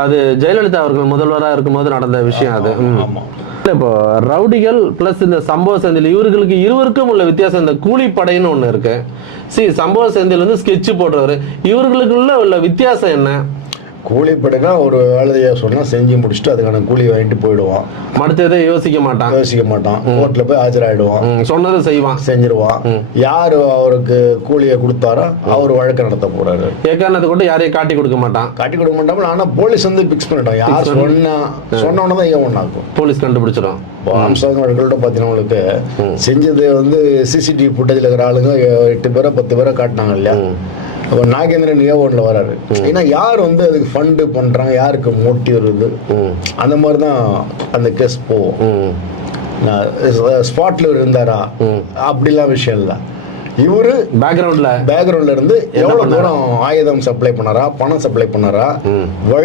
அது ஜெயலலிதா அவர்கள் முதல்வராக இருக்கும்போது நடந்த விஷயம் அது. இப்போ ரவுடிகள் பிளஸ் இந்த சம்பவ செந்தில் இவர்களுக்கு இருவருக்கும் உள்ள வித்தியாசம் இந்த கூலிப்படைன்னு ஒண்ணு இருக்கு. சி சம்பவ செந்தில் வந்து ஸ்கெட்ச் போடுறவர். இவர்களுக்குள்ள உள்ள வித்தியாசம் என்ன? கூலிப்படைனா ஒரு வேலையை சொன்னா செஞ்சு முடிச்சுட்டு அதுக்கான கூலி வாங்கிட்டு போயிடுவான். மடுத்ததை யோசிக்க மாட்டான்? யோசிக்க மாட்டான். கோர்ட்ல போய் ஆஜராயிடுவான். ம், சொன்னதை செய்வான். செஞ்சிருவான். யாரு அவருக்கு கூலியை கொடுத்தாரோ அவர் வழக்கு நடத்த போறாரு. ஏக்காரணத்தை கொண்டு யாரையும் காட்டி கொடுக்க மாட்டான். காட்டி கொடுக்க மாட்டாமல் ஆனா போலீஸ் வந்து பிக்ஸ் பண்ணிட்டோம் யார் சொன்னா சொன்ன உடனே தான் ஏன் ஒன்றாக்கும் போலீஸ் கண்டுபிடிச்சிடும் ஆம்சாங் வழக்குகளோட பார்த்தீங்கன்னா உங்களுக்கு செஞ்சது வந்து சிசிடிவி ஃபுட்டேஜில் இருக்கிற ஆளுங்க எட்டு பேரோ பத்து பேரோ காட்டினாங்க இல்லையா? அப்போ நாகேந்திரன் ஏ ஒன்ல வராரு. ஏன்னா யார் வந்து அதுக்கு ஃபண்டு பண்றாங்க யாருக்கு மோட்டிவ் இருக்குது அந்த மாதிரி தான் அந்த கேஸ் போகும் ம், ஸ்பாட்ல இருந்தாரா? அப்படிலாம் விஷயம் இல்லை. இவரு பேக்ரவுண்ட்ல பேக்ரவுண்ட்ல இருந்து எவ்வளவு தூரம் ஆயுதம் சப்ளை பண்ணாரா பணம் சப்ளை பண்ணாரா?